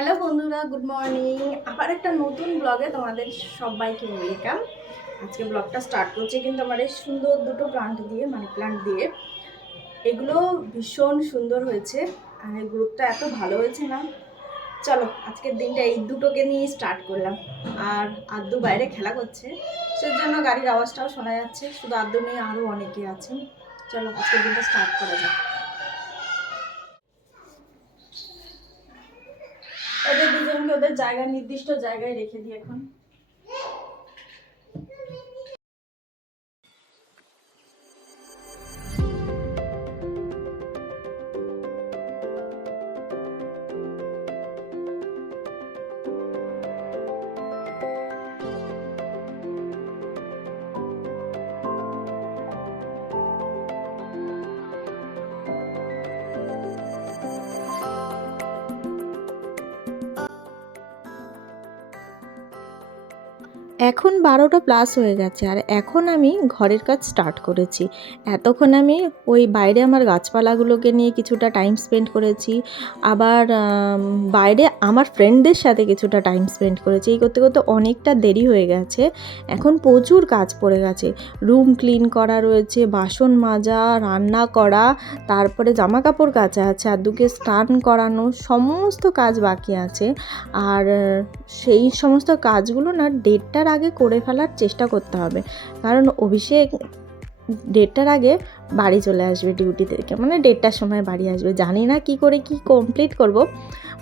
Hello বন্ধুরা, good morning. আবার একটা নতুন ব্লগে তোমাদের সবাইকে ওয়েলকাম। আজকে ব্লগটা স্টার্ট করছে কিন্তু আমার এই সুন্দর দুটো প্লান্ট দিয়ে মানে প্লান্ট দিয়ে। এগুলো ভীষণ সুন্দর হয়েছে আর এই গ্রুপটা এত ভালো হয়েছে না। চলো, আজকের দিনটা এই দুটোকে নিয়ে স্টার্ট করলাম। আর আদ্দু বাইরে খেলা করছে, সেজন্য গাড়ির আওয়াজটাও শোনা যাচ্ছে। শুধু আদ্দু নিয়ে আরও অনেকে আছে চলো, আজকের দিনটা স্টার্ট করা যাক। ওদের জায়গা নির্দিষ্ট জায়গায় রেখে দিই এখন। এখন বারোটা প্লাস হয়ে গেছে আর এখন আমি ঘরের কাজ স্টার্ট করেছি। এতক্ষণ আমি ওই বাইরে আমার গাছপালাগুলোকে নিয়ে কিছুটা টাইম স্পেন্ড করেছি, আবার বাইরে আমার ফ্রেন্ডদের সাথে কিছুটা টাইম স্পেন্ড করেছি। এই করতে করতে অনেকটা দেরি হয়ে গেছে। এখন প্রচুর কাজ পড়ে গেছে। রুম ক্লিন করা রয়েছে, বাসন মাজা, রান্না করা, তারপরে জামা কাপড় কাচা আছে, আর দুকে স্নান করানো, সমস্ত কাজ বাকি আছে। আর সেই সমস্ত কাজগুলো না ডেটটার আগে করে ফেলার চেষ্টা করতে হবে। কারণ অভিষেক ডেটটার আগে বাড়ি চলে আসবে ডিউটি থেকে। মানে ডেটটার সময় বাড়ি আসবে। জানি না কি করে কি কমপ্লিট করব।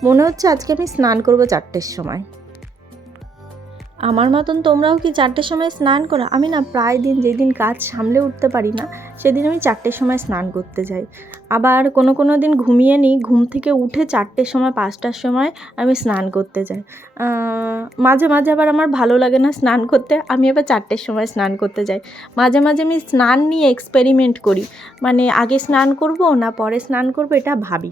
মনে হচ্ছে আজকে আমি স্নান করব চারটের সময়। আমার মতন তোমরাও কি চারটের সময় স্নান করো? আমি না প্রায় দিন যেদিন কাজ সামলে উঠতে পারি না, সেদিন আমি চারটের সময় স্নান করতে যাই। আবার কোনো কোনো দিন ঘুমিয়ে নিই, ঘুম থেকে উঠে চারটের সময়, পাঁচটার সময় আমি স্নান করতে যাই। মাঝে মাঝে আবার আমার ভালো লাগে না স্নান করতে, আমি আবার চারটের সময় স্নান করতে যাই। মাঝে মাঝে আমি স্নান নিয়ে এক্সপেরিমেন্ট করি। মানে আগে স্নান করব না পরে স্নান করব এটা ভাবি।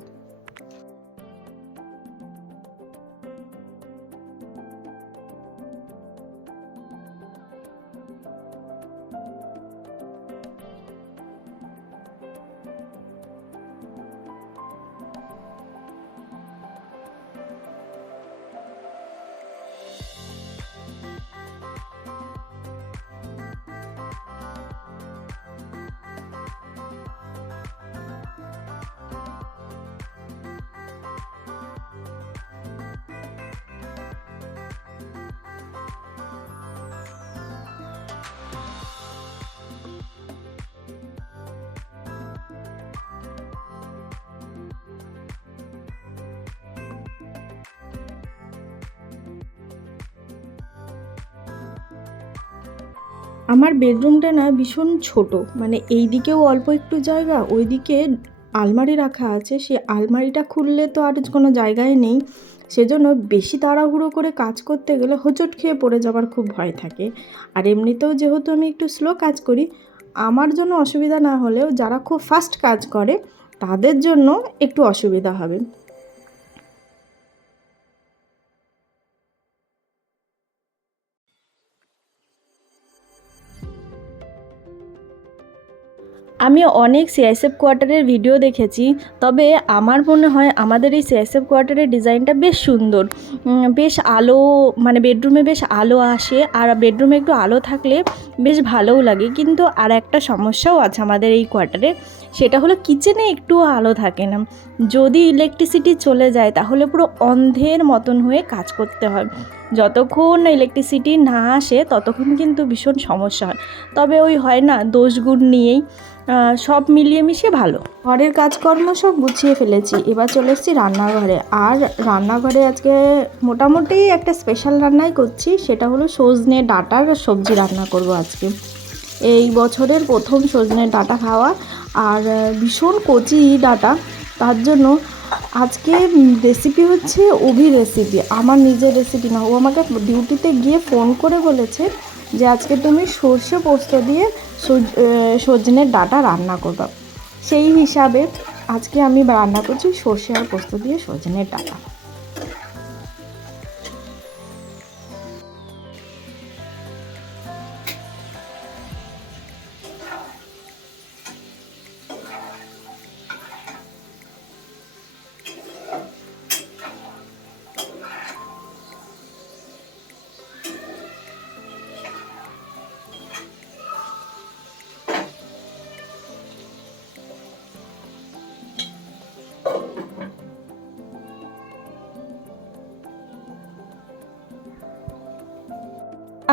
আমার বেডরুমটা না ভীষণ ছোট মানে এই দিকেও অল্প একটু জায়গা, ওইদিকে আলমারি রাখা আছে সে আলমারিটা খুললে তো আর কোনো জায়গায় নেই। সেজন্য বেশি তাড়াহুড়ো করে কাজ করতে গেলে হোঁচট খেয়ে পড়ে যাবার খুব ভয় থাকে। আর এমনিতেও যেহেতু আমি একটু স্লো কাজ করি, আমার জন্য অসুবিধা না হলেও যারা খুব ফাস্ট কাজ করে, তাদের জন্য একটু অসুবিধা হবে। আমি অনেক সিআইএসএফ কোয়ার্টারের ভিডিও দেখেছি, তবে আমার মনে হয় আমাদের এই সিআইএসএফ কোয়ার্টারের ডিজাইনটা বেশ সুন্দর। বেশ আলো মানে বেডরুমে বেশ আলো আসে, আর বেডরুমে একটু আলো থাকলে বেশ ভালোও লাগে। কিন্তু আর একটা সমস্যাও আছে আমাদের এই কোয়ার্টারে সেটা হলো কিচেনে একটু আলো থাকে না। যদি ইলেকট্রিসিটি চলে যায়, তাহলে পুরো অন্ধের মতন হয়ে কাজ করতে হয়। যতক্ষণ ইলেকট্রিসিটি না আসে, ততক্ষণ কিন্তু ভীষণ সমস্যা হয়। তবে ওই হয় না দোষগুণ নিয়েই সব মিলিয়ে মিশিয়ে ভালো। ঘরের কাজকর্ম সব গুছিয়ে ফেলেছি। এবার চলে এসেছি রান্নাঘরে। আর রান্নাঘরে আজকে মোটামুটি একটা স্পেশাল রান্নাই করছি। সেটা হলো সজনে ডাটার সবজি রান্না করব আজকে। এই বছরের প্রথম সজনে ডাটা খাওয়া। আর ভীষণ কচি ডাটা। তার জন্য আজকে রেসিপি হচ্ছে অভি রেসিপি আমার নিজের রেসিপি না। ও আমাকে ডিউটিতে গিয়ে ফোন করে বলেছে যে আজকে তুমি সর্ষে পোস্ত দিয়ে সজ- সজনের ডাটা রান্না করবা। সেই হিসাবে আজকে আমি রান্না করছি সর্ষে আর পোস্ত দিয়ে সজনের ডাটা।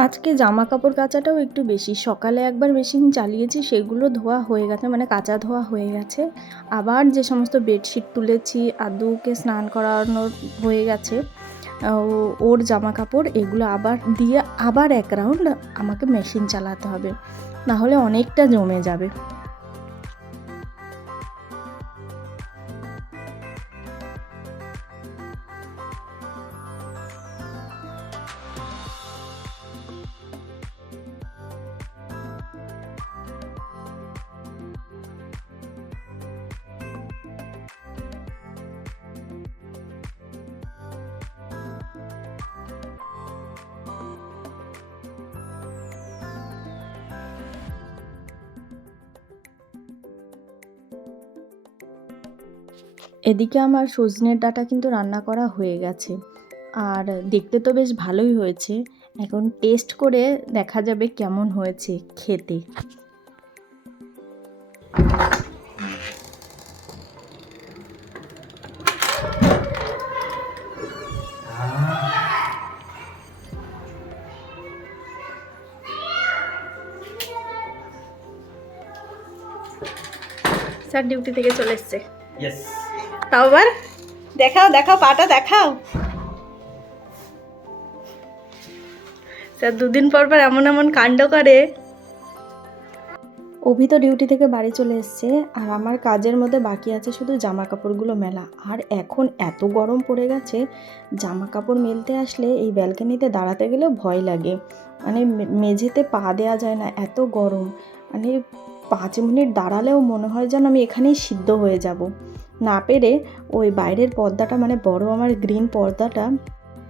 আজকে জামা কাপড় কাচাটাও একটু বেশি। সকালে একবার মেশিন চালিয়েছি, সেগুলো ধোয়া হয়ে গেছে মানে কাঁচা ধোয়া হয়ে গেছে। আবার যে সমস্ত বেডশিট তুলেছি, আদুকে স্নান করানোর হয়ে গেছে ওর জামা কাপড় এগুলো আবার দিয়ে আবার এক রাউন্ড আমাকে মেশিন চালাতে হবে। নাহলে অনেকটা জমে যাবে। এদিকে আমার সজনের ডাটা কিন্তু রান্না করা হয়ে গেছে। আর দেখতে তো বেশ ভালোই হয়েছে। এখন টেস্ট করে দেখা যাবে কেমন হয়েছে খেতে। স্যার ডিউটি থেকে চলে এসছে। ইয়েস তাও আবার দেখাও দেখাও, পাটা দেখাও। স্যার, দুদিন পর পর এমন এমন কাণ্ড করে। অভি তো ডিউটি থেকে বাড়ি চলে এসছে, আর আমার কাজের মধ্যে বাকি আছে শুধু জামা কাপড়গুলো মেলা। আর এখন এত গরম পড়ে গেছে জামা কাপড় মেলতে আসলে এই ব্যালকনিতে দাঁড়াতে গেলে ভয় লাগে। মানে মেঝেতে পা দেওয়া যায় না, এত গরম। মানে পাঁচ মিনিট দাঁড়ালেও মনে হয় যেন আমি এখানেই সিদ্ধ হয়ে যাব। না পেরে ওই বাইরের পর্দাটা মানে বড় আমার গ্রিন পর্দাটা,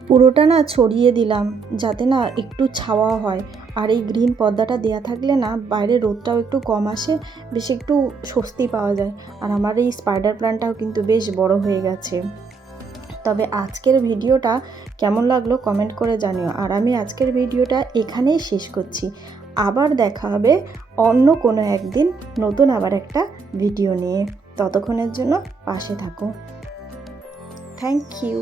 পুরোটা না ছড়িয়ে দিলাম, যাতে না একটু ছাওয়া হয়। আর এই গ্রিন পর্দাটা দেয়া থাকলে না বাইরে রোদটাও একটু কম আসে, বেশ একটু স্বস্তি পাওয়া যায়। আর আমার এই স্পাইডার প্ল্যান্টটাও কিন্তু বেশ বড় হয়ে গেছে। তবে আজকের ভিডিওটা কেমন লাগল কমেন্ট করে জানিও। আর আমি আজকের ভিডিওটা এখানেই শেষ করছি। আবার দেখা হবে অন্য কোনো একদিন নতুন আবার একটা ভিডিও নিয়ে। ততক্ষণের জন্য পাশে থাকো। Thank you